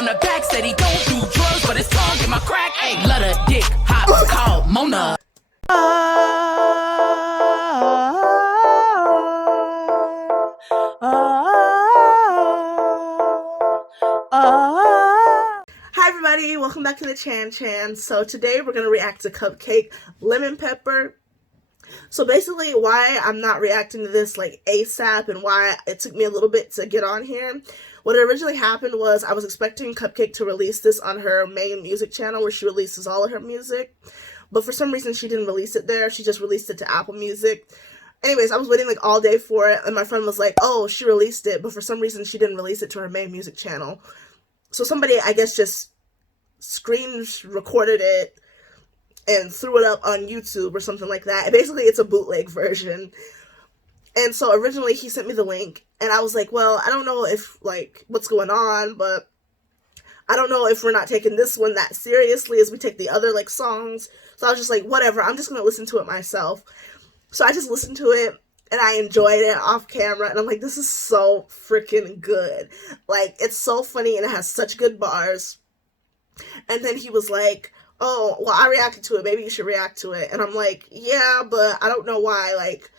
from the back, said he don't do drugs, but his tongue in my crack. Ayy, let a dick hop, call Mona. Hi everybody, welcome back to the Chan. So today we're going to react to CupcakKe Lemon Pepper. So basically why I'm not reacting to this like ASAP and why it took me a little bit to get on here. What originally happened was I was expecting CupcakKe to release this on her main music channel where she releases all of her music. But for some reason she didn't release it there. She just released it to Apple Music. Anyways, I was waiting like all day for it and my friend was like, oh, she released it, but for some reason she didn't release it to her main music channel. So somebody, I guess, just screen recorded it and threw it up on YouTube or something like that. And basically, it's a bootleg version. And so originally, he sent me the link, and I was like, well, I don't know if, like, what's going on, but I don't know if we're not taking this one that seriously as we take the other, like, songs. So I was just like, whatever, I'm just going to listen to it myself. So I just listened to it. And I enjoyed it off camera, and I'm like, this is so freaking good. Like, it's so funny, and it has such good bars. And then he was like, oh, well, I reacted to it. Maybe you should react to it. And I'm like, yeah, but I don't know why. Like,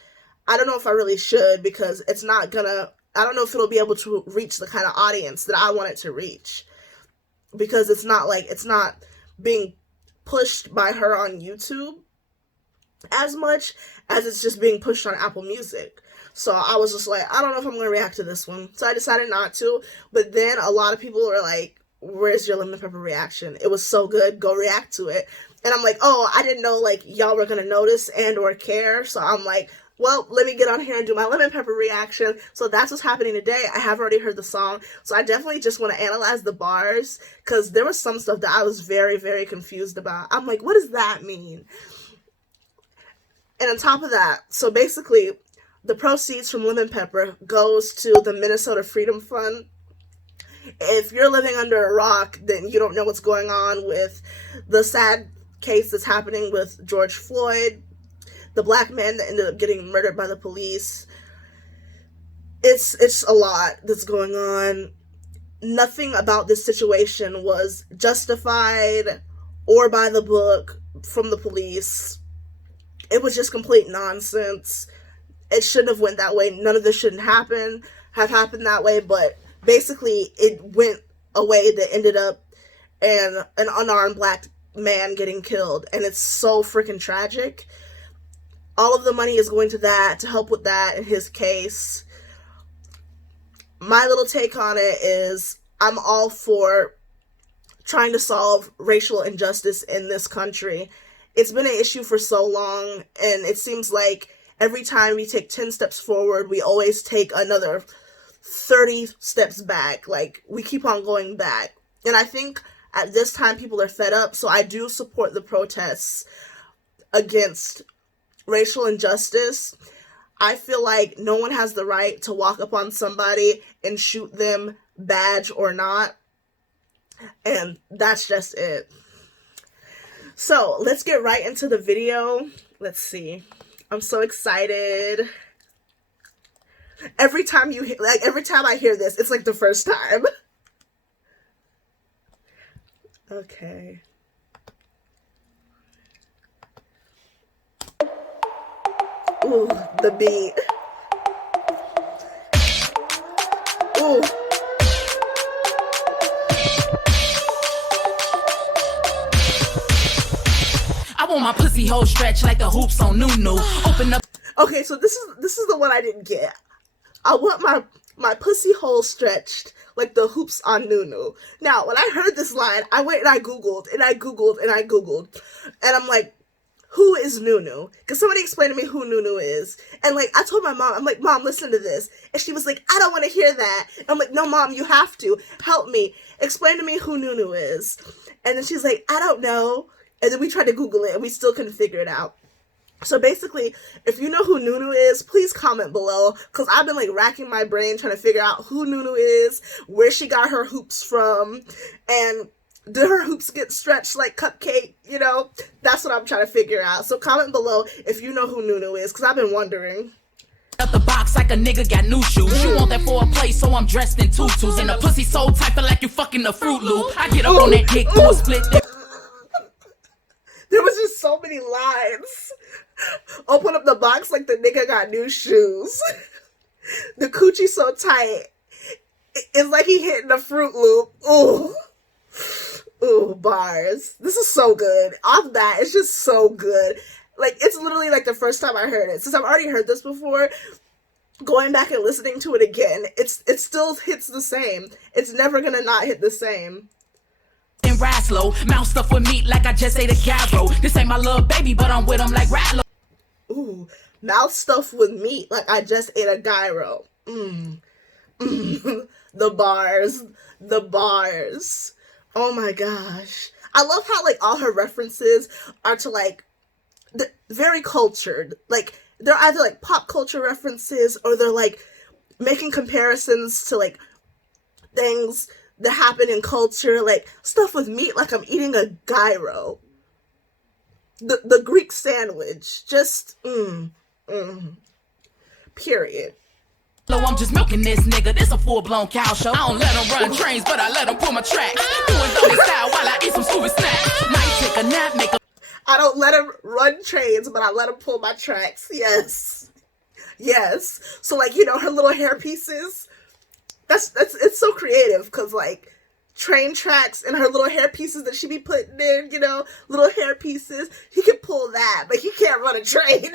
I don't know if I really should, because it's not gonna, I don't know if it'll be able to reach the kind of audience that I want it to reach. Because it's not, like, it's not being pushed by her on YouTube as much as it's just being pushed on Apple Music. So I was just like, I don't know if I'm going to react to this one. So I decided not to. But then a lot of people were like, where's your lemon pepper reaction? It was so good. Go react to it. And I'm like, oh, I didn't know like y'all were going to notice and or care. So I'm like, well, let me get on here and do my lemon pepper reaction. So that's what's happening today. I have already heard the song. So I definitely just want to analyze the bars because there was some stuff that I was very, very confused about. I'm like, what does that mean? And on top of that, so basically, the proceeds from Lemon Pepper goes to the Minnesota Freedom Fund. If you're living under a rock, then you don't know what's going on with the sad case that's happening with George Floyd, the black man that ended up getting murdered by the police. It's a lot that's going on. Nothing about this situation was justified or by the book from the police. It was just complete nonsense. It shouldn't have went that way. None of this shouldn't have happened that way, but basically it went a way that ended up in an unarmed black man getting killed, and it's so freaking tragic. All of the money is going to that, to help with that in his case. My little take on it is I'm all for trying to solve racial injustice in this country. It's been an issue for so long, and it seems like every time we take 10 steps forward, we always take another 30 steps back. Like, we keep on going back. And I think at this time, people are fed up, so I do support the protests against racial injustice. I feel like no one has the right to walk up on somebody and shoot them, badge or not. And that's just it. So let's get right into the video. Let's see. I'm so excited. Every time I hear this, it's like the first time. Okay. Ooh, the beat. Ooh. I want my pussy hole stretched like the hoops on Nunu. Open up. Okay, so this is the one I didn't get. I want my pussy hole stretched like the hoops on Nunu. Now, when I heard this line, I went and I Googled, and I'm like, who is Nunu? Because somebody explained to me who Nunu is. And, like, I told my mom, I'm like, Mom, listen to this. And she was like, I don't want to hear that. And I'm like, no, Mom, you have to. Help me. Explain to me who Nunu is. And then she's like, I don't know. And then we tried to Google it, and we still couldn't figure it out. So basically, if you know who Nunu is, please comment below, because I've been, like, racking my brain trying to figure out who Nunu is, where she got her hoops from, and did her hoops get stretched like CupcakKe, you know? That's what I'm trying to figure out. So comment below if you know who Nunu is, because I've been wondering. Out the box like a nigga got new shoes. You want that for a play, so I'm dressed in tutus. And the pussy so tight, feel like you fucking the Fruit Loop. I get up on that dick, do a split. There was just so many lines. Open up the box like the nigga got new shoes. The coochie so tight. It's like he hitting the Fruit Loop. Ooh. Ooh, bars. This is so good. Off that, it's just so good. Like, it's literally like the first time I heard it. Since I've already heard this before, going back and listening to it again, it still hits the same. It's never gonna not hit the same. And Raslo, mouth stuffed with meat like I just ate a gyro. This ain't my little baby, but I'm with him like Ratlo. Ooh, mouth stuffed with meat like I just ate a gyro. The bars. The bars. Oh my gosh. I love how, like, all her references are to, like, very cultured. Like, they're either, like, pop culture references or they're, like, making comparisons to, like, things that happen in culture. Like, stuff with meat like I'm eating a gyro. The Greek sandwich. Just, period. I'm just milking this nigga, this a full-blown cow show. I don't let him run trains, but I let him pull my track. Doing doggy style while I eat some stupid snacks. Might take a nap, make a... I don't let him run trains, but I let him pull my tracks. Yes. Yes. So, like, you know, her little hair pieces, it's so creative, because, like, train tracks and her little hair pieces that she be putting in, you know, little hair pieces, he can pull that, but he can't run a train.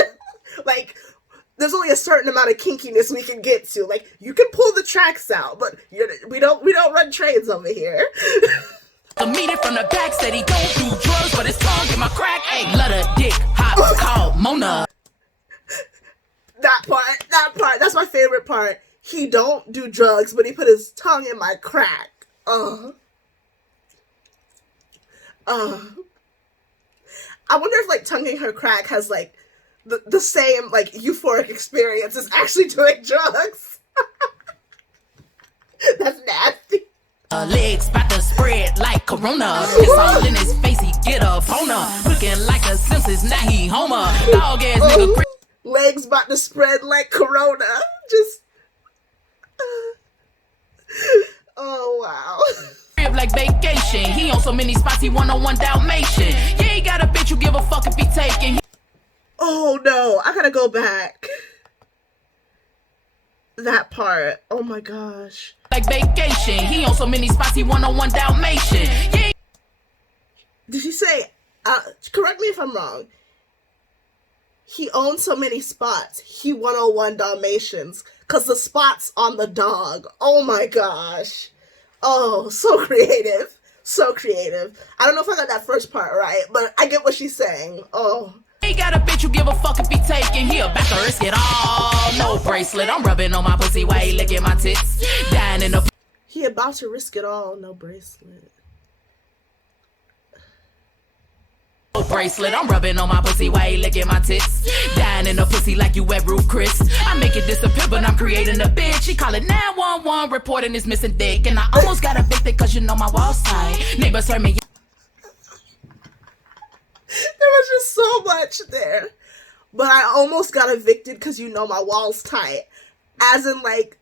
Like, there's only a certain amount of kinkiness we can get to. Like, you can pull the tracks out, but we don't run trains over here. I meet it from the back, said he don't do drugs, but his tongue in my crack. Hey, let her dick hot, called Mona. That part, that's my favorite part. He don't do drugs, but he put his tongue in my crack. I wonder if, like, tonguing her crack has, like, the same, like, euphoric experience as actually doing drugs. That's nasty. Legs about to spread like Corona. It's all in his face, he get a boner. Looking like a Simpsons, now he Homer. Dog ass nigga. Legs about to spread like Corona. Just... oh, wow. Like vacation. He on so many spots, he 101 Dalmatian. You ain't got a bitch, you give a fuck if he taking. Oh no, I gotta go back. That part. Oh my gosh. Like vacation. He on so many spots, he 101 Dalmatian. Yeah. Did she say, correct me if I'm wrong, he owns so many spots, he 101 Dalmatians, because the spot's on the dog. Oh my gosh. Oh, so creative. So creative. I don't know if I got that first part right, but I get what she's saying. Oh. He got a bitch, you give a fuck if he taking. He about to risk it all. No bracelet. I'm rubbing on my pussy while he licking my tits. Dying in the... He about to risk it all. No bracelet. No bracelet. I'm rubbing on my pussy while he licking my tits. Dying in the pussy like you wet Ruth Chris. I make it disappear, but I'm creating a bitch. She call it 911, reporting this missing dick. And I almost got evicted cause you know my wall side. Neighbors heard me. There was just so much there. But I almost got evicted because you know my wall's tight. As in, like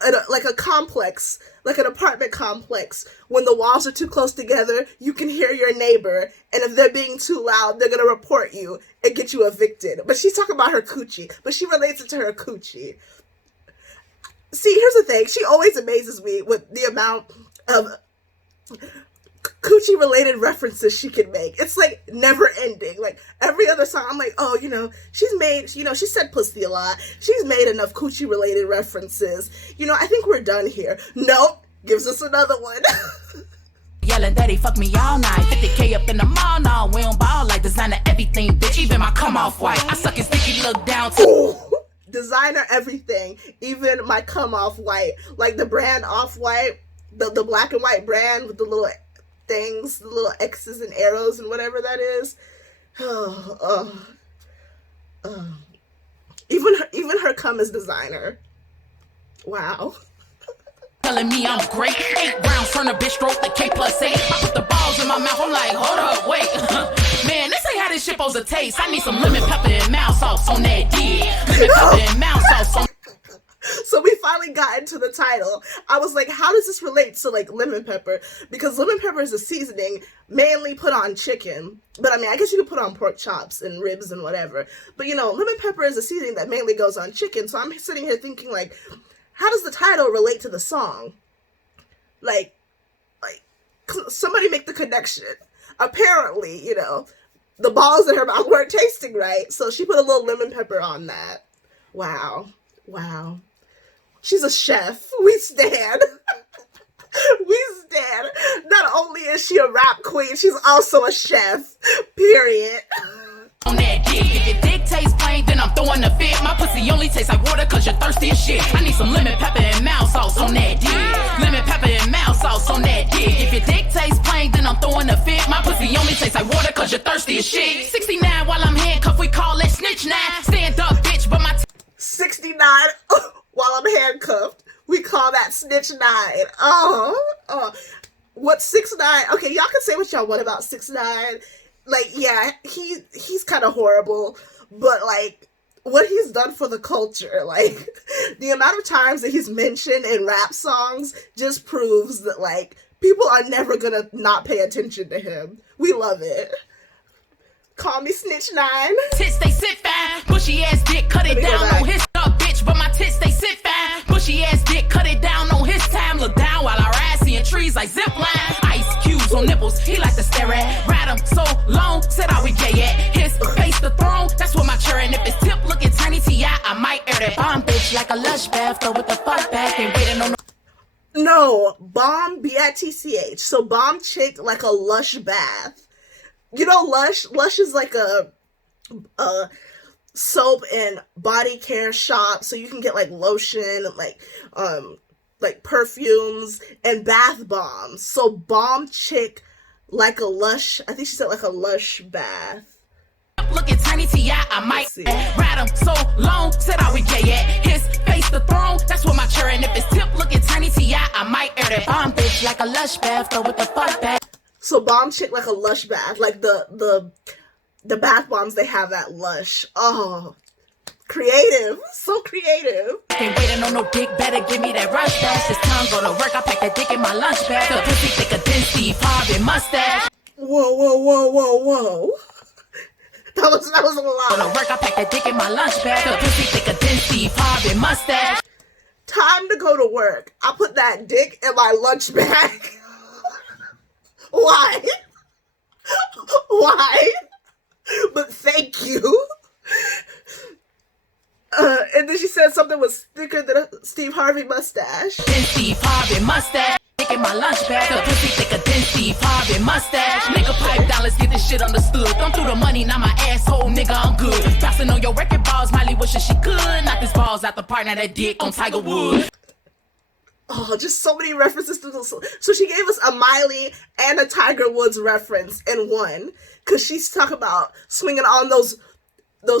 a complex, like an apartment complex. When the walls are too close together, you can hear your neighbor. And if they're being too loud, they're going to report you and get you evicted. But she's talking about her coochie. But she relates it to her coochie. See, here's the thing. She always amazes me with the amount of coochie related references she can make. It's like never ending. Like every other song I'm like, oh, you know, she's made, you know, she said pussy a lot, she's made enough coochie related references, you know, I think we're done here. Nope, gives us another one. Yelling that he fuck me all night. 50K up in the mall, no, we don't ball like designer everything, bitch, even my come off white. I suck his dick, he look down to. Ooh, designer everything, even my come off white. Like the brand Off White, the black and white brand with the little things, the little X's and arrows and whatever that is. Even her cum is designer. Wow. Telling me I'm great. 8 rounds turn a bitch stroke the K+8. I put the balls in my mouth, I'm like, hold up, wait. Man, this ain't how this shit supposed to taste? I need some lemon pepper and mild sauce on that dick. Lemon pepper and mild sauce on. So we finally got into the title. I was like, how does this relate to like lemon pepper? Because lemon pepper is a seasoning mainly put on chicken. But I mean, I guess you could put on pork chops and ribs and whatever. But you know, lemon pepper is a seasoning that mainly goes on chicken. So I'm sitting here thinking like, how does the title relate to the song? Like somebody make the connection. Apparently, you know, the balls in her mouth weren't tasting right. So she put a little lemon pepper on that. Wow. Wow. She's a chef. We stand. We stand. Not only is she a rap queen, she's also a chef. Period. On that dick. If your dick tastes plain, then I'm throwing a fit. My pussy only tastes like water cause you're thirsty as shit. I need some lemon pepper and mild sauce on that dick. Lemon pepper and mild sauce on that dick. If your dick tastes plain, then I'm throwing a fit. My pussy only tastes like water cause you're thirsty as shit. 69 while I'm handcuffed, we call it snitch 9. Stand up, bitch, but my 69 while I'm handcuffed. We call that snitch 9. Oh. What's 6ix9ine? Okay, y'all can say what y'all want about 6ix9ine. Like, yeah, he's kind of horrible, but like what he's done for the culture, like the amount of times that he's mentioned in rap songs just proves that like people are never gonna not pay attention to him. We love it. Call me snitch 9. tits they sit fine. Bushy ass dick, cut it down on his up, bitch. But my tits they sit fine. Bushy ass dick, cut it down on his time. Look down while I ride, seeing trees like zipline. Ice cubes on nipples, he like to stare at. Ride him so long, said I would gay at. His face the throne, that's what my chair. And if his tip looking tiny T.I., I might air that bomb bitch like a lush bath. Throw with the fuck back, ain't waiting on No, bomb B-I-T-C-H. So bomb chick like a lush bath. You know, Lush is like a soap and body care shop, so you can get like lotion, like perfumes and bath bombs. So bomb chick like a lush. I think she said like a lush bath. looking tiny T.I., I might ride him so long, said I would gay at. His face the throne, that's what my chair. And if his tip looking tiny T.I., I might air that bomb bitch like a lush bath. Throw with the fuck back. So bomb chick like a lush bath, like the bath bombs they have at Lush. Oh, creative, so creative. Ain't waiting on no dick, better give me that rush dash. This tongue go to work, I pack that dick in my lunch bag. The pussy thicker than Steve Harvey mustache. Whoa. That was a lot. Go to work, I pack that dick in my lunch bag. The pussy thicker than Steve Harvey mustache. Time to go to work. I put that dick in my lunch bag. Why? Why? But thank you. And then she said something was thicker than a Steve Harvey mustache. Than Steve Harvey mustache. Dick in my lunch bag. The pussy thicker than Steve Harvey mustache. Nigga pipe down, let's get this shit understood. Don't throw the money, now my asshole, nigga, I'm good. Bouncing on your record balls, Miley wishing she could. Knock this balls out the park, now that dick on Tiger Woods. Oh, just so many references to this. So she gave us a Miley and a Tiger Woods reference in one. Because she's talking about swinging on those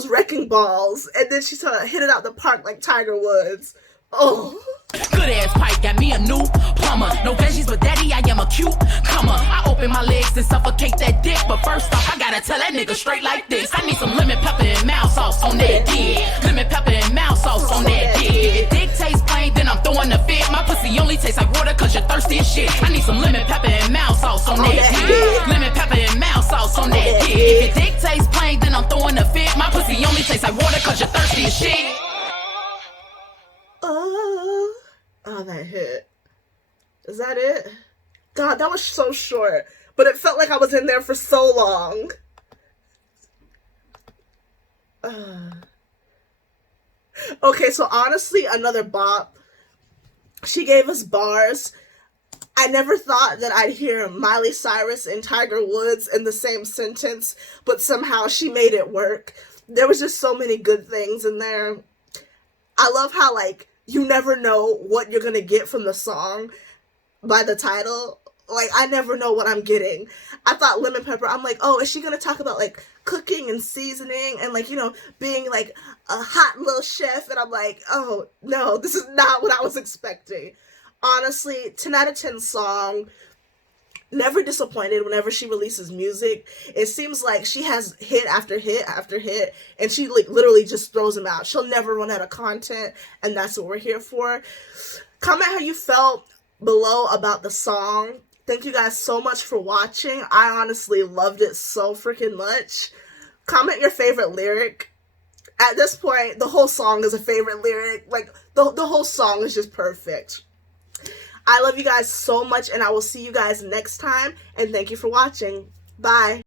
wrecking balls. And then she's trying to hit it out the park like Tiger Woods. Oh. Good ass pipe, got me a new plumber. No veggies, but daddy, I am a cute comer. I open my legs and suffocate that dick. But first off, I gotta tell that nigga straight like this. I need some lemon pepper and mild sauce on that dick. Lemon pepper and mild sauce on that dick. If your dick tastes plain, then I'm throwing a fit. My pussy only tastes like water cause you're thirsty as shit. I need some lemon pepper and mild sauce on that dick. Lemon pepper and mild sauce on that dick. If your dick tastes plain, then I'm throwing a fit. My pussy only tastes like water cause you're thirsty as shit. Oh, that hit. Is that it? God, that was so short. But it felt like I was in there for so long. Okay, so honestly, another bop. She gave us bars. I never thought that I'd hear Miley Cyrus and Tiger Woods in the same sentence, but somehow she made it work. There was just so many good things in there. I love how, like, you never know what you're gonna get from the song by the title. Like, I never know what I'm getting. I thought lemon pepper, I'm like, oh, is she gonna talk about, like, cooking and seasoning and, like, you know, being, like, a hot little chef? And I'm like, oh, no, this is not what I was expecting. Honestly, 10 out of 10 song. never disappointed whenever she releases music. It seems like she has hit after hit after hit, and she like literally just throws them out. She'll never run out of content, and that's what we're here for. Comment how you felt below about the song. Thank you guys so much for watching. I honestly loved it so freaking much. Comment your favorite lyric. At this point, the whole song is a favorite lyric. Like, the whole song is just perfect. I love you guys so much, and I will see you guys next time, and thank you for watching. Bye.